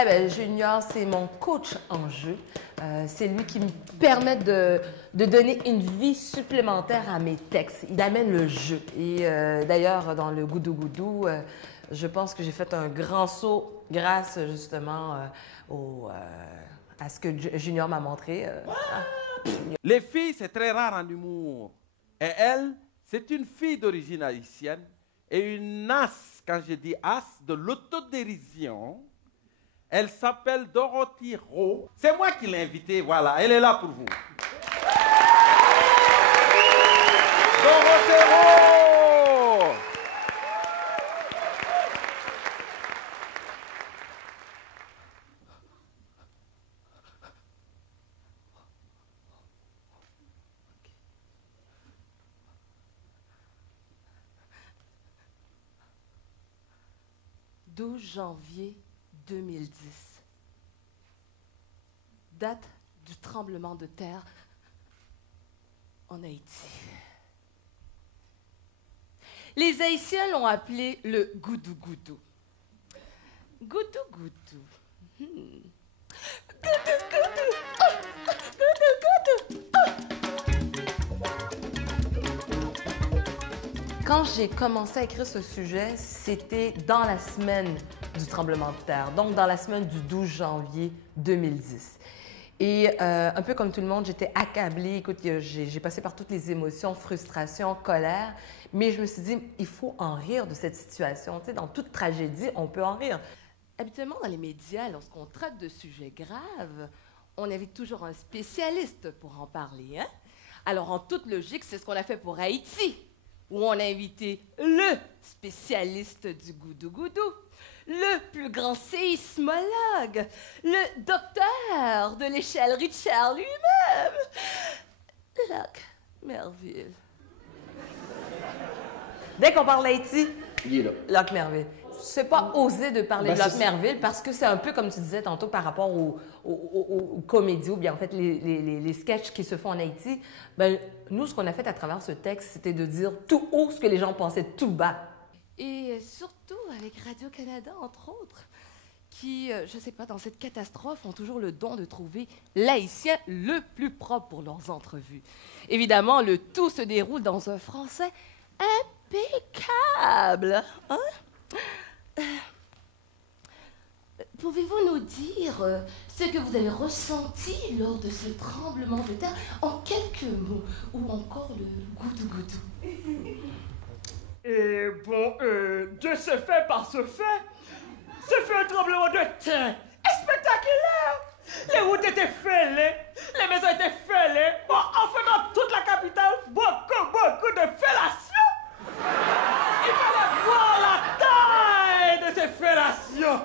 Eh bien, Junior, c'est mon coach en jeu. C'est lui qui me permet de donner une vie supplémentaire à mes textes. Il amène le jeu. Et d'ailleurs, dans le Goudou Goudou, je pense que j'ai fait un grand saut grâce justement à ce que Junior m'a montré. Les filles, c'est très rare en humour. Et elle, c'est une fille d'origine haïtienne et une as, quand je dis as, de l'autodérision. Elle s'appelle Dorothy Rowe. C'est moi qui l'ai invitée, voilà, elle est là pour vous. Dorothy Rowe! « 12 janvier 2010. Date du tremblement de terre en Haïti. Les Haïtiens l'ont appelé le Goudou Goudou. Goudou Goudou. Goudou Goudou. Oh, Goudou Goudou. Oh. Quand j'ai commencé à écrire ce sujet, c'était dans la semaine du tremblement de terre, donc dans la semaine du 12 janvier 2010. Et un peu comme tout le monde, j'étais accablée. Écoute, j'ai passé par toutes les émotions, frustration, colère, mais je me suis dit, il faut en rire de cette situation. Tu sais, dans toute tragédie, on peut en rire. Habituellement, dans les médias, lorsqu'on traite de sujets graves, on invite toujours un spécialiste pour en parler, hein? Alors, en toute logique, c'est ce qu'on a fait pour Haïti, où on a invité le spécialiste du Goudou Goudou, le plus grand séismologue, le docteur de l'échelle Richter lui-même, Locke Merville. Dès qu'on parle d'Haïti, il est là. Locke Merville. Je n'ai pas osé de parler de Locke Merville parce que c'est un peu comme tu disais tantôt par rapport aux comédies ou bien en fait les sketchs qui se font en Haïti. Ben, nous, ce qu'on a fait à travers ce texte, c'était de dire tout haut ce que les gens pensaient tout bas. Et surtout avec Radio-Canada, entre autres, qui, je ne sais pas, dans cette catastrophe, ont toujours le don de trouver l'haïtien le plus propre pour leurs entrevues. Évidemment, le tout se déroule dans un français impeccable. Hein? Pouvez-vous nous dire ce que vous avez ressenti lors de ce tremblement de terre en quelques mots, ou encore le Goudou Goudou? Et bon, de ce fait par ce fait, ce fut un tremblement de terre spectaculaire. Les routes étaient fêlées, les maisons étaient fêlées. Bon, enfin dans toute la capitale, beaucoup de fellations. Il fallait voir la taille de ces fellations.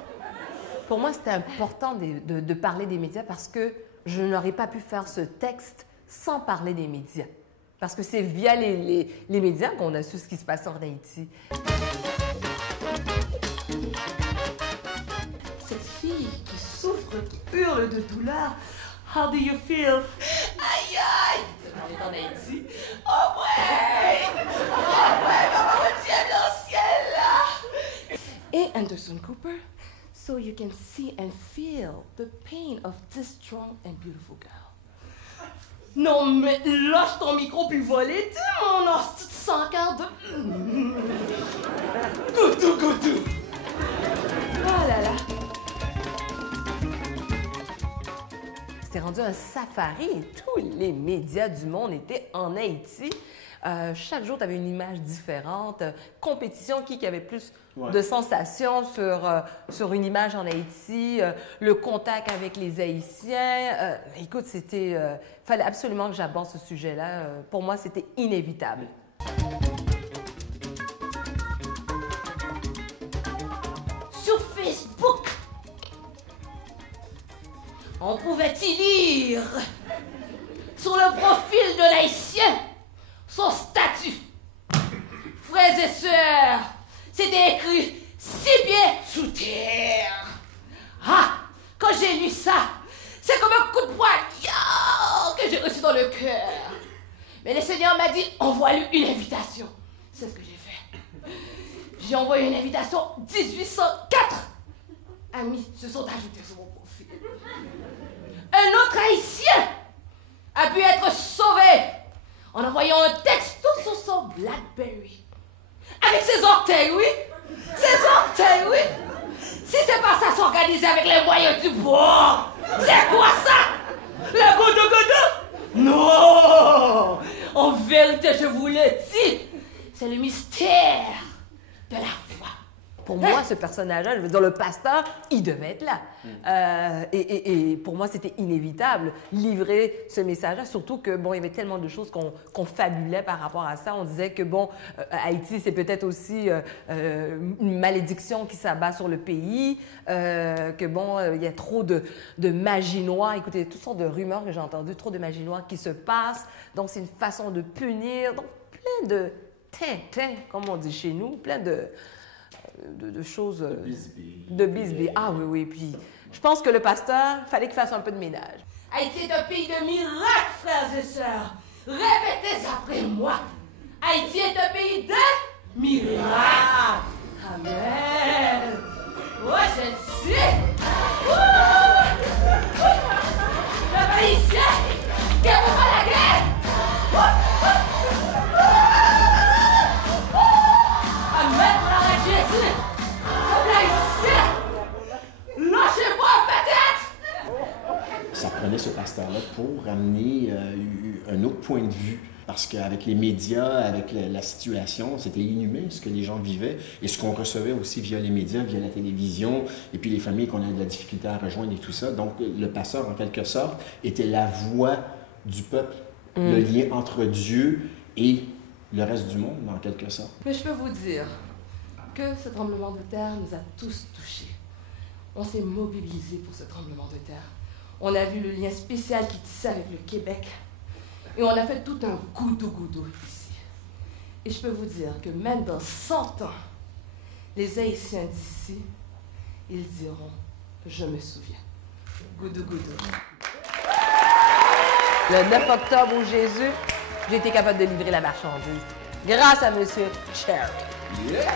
Pour moi, c'était important de parler des médias parce que je n'aurais pas pu faire ce texte sans parler des médias. Parce que c'est via les médias qu'on a su ce qui se passe en Haïti. Cette fille qui souffre, qui hurle de douleur. How do you feel? Aïe, aïe! On est en Haïti. Oh ouais! Oh ouais, maman, retiens dans le ciel là! Et Anderson Cooper, so you can see and feel the pain of this strong and beautiful girl. Non, mais lâche ton micro puis voler, tu mon hostie de 142. Goudou, goudou. Oh là là. C'était rendu un safari et tous les médias du monde étaient en Haïti. Chaque jour, tu avais une image différente. Compétition, qui avait plus de sensations sur une image en Haïti. Le contact avec les Haïtiens. Écoute, c'était... fallait absolument que j'aborde ce sujet-là. Pour moi, c'était inévitable. Sur Facebook, on pouvait y lire sur le profil de l'Haïtien son statut. Frères et sœurs, c'était écrit 6 pieds sous terre. Ah, quand j'ai lu ça, c'est comme un coup de poignard que j'ai reçu dans le cœur. Mais le Seigneur m'a dit, envoie-lui une invitation. C'est ce que j'ai fait. J'ai envoyé une invitation 1804 à amis se sont ajoutés sur mon profil. Un autre Haïtien a pu être sauvé en envoyant un texto sur son BlackBerry. Avec ses orteils, oui. Ses orteils, oui. Si c'est pas ça s'organiser avec les moyens du bord, c'est quoi ça? Le goudou-goudou? Non! En vérité, je vous le dis, c'est le mystère de la foi. Pour moi, ce personnage-là, je veux dire, le pasteur, il devait être là. Et pour moi, c'était inévitable, livrer ce message-là, surtout que, bon, il y avait tellement de choses qu'on fabulait par rapport à ça. On disait que, bon, Haïti, c'est peut-être aussi une malédiction qui s'abat sur le pays, que, bon, il y a trop de magie noire. Écoutez, il y a toutes sortes de rumeurs que j'ai entendues, trop de magie noire qui se passe. Donc, c'est une façon de punir. Donc, plein de tintins, comme on dit chez nous, plein de choses... de bisbis. Ah oui, oui. Puis, je pense que le pasteur, il fallait qu'il fasse un peu de ménage. Haïti est un pays de miracles, frères et sœurs. Répétez après moi. Haïti est un pays de miracles. Amen. Ouais, je sais. Le Haïtien qui a pas la guerre. Amen, frère Jésus. Lâchez-moi peut-être. Ça prenait ce pasteur-là pour amener un autre point de vue. Parce qu'avec les médias, avec la situation, c'était inhumain ce que les gens vivaient et ce qu'on recevait aussi via les médias, via la télévision, et puis les familles qu'on a de la difficulté à rejoindre et tout ça. Donc, le pasteur, en quelque sorte, était la voix du peuple, le lien entre Dieu et le reste du monde, en quelque sorte. Mais je peux vous dire que ce tremblement de terre nous a tous touchés. On s'est mobilisés pour ce tremblement de terre. On a vu le lien spécial qui tissait avec le Québec. Et on a fait tout un goudou-goudou ici. Et je peux vous dire que même dans 100 ans, les Haïtiens d'ici, ils diront « Je me souviens ». Goudou-goudou. Le 9 octobre où Jésus, j'ai été capable de livrer la marchandise. Grâce à M. Cherry. Yeah.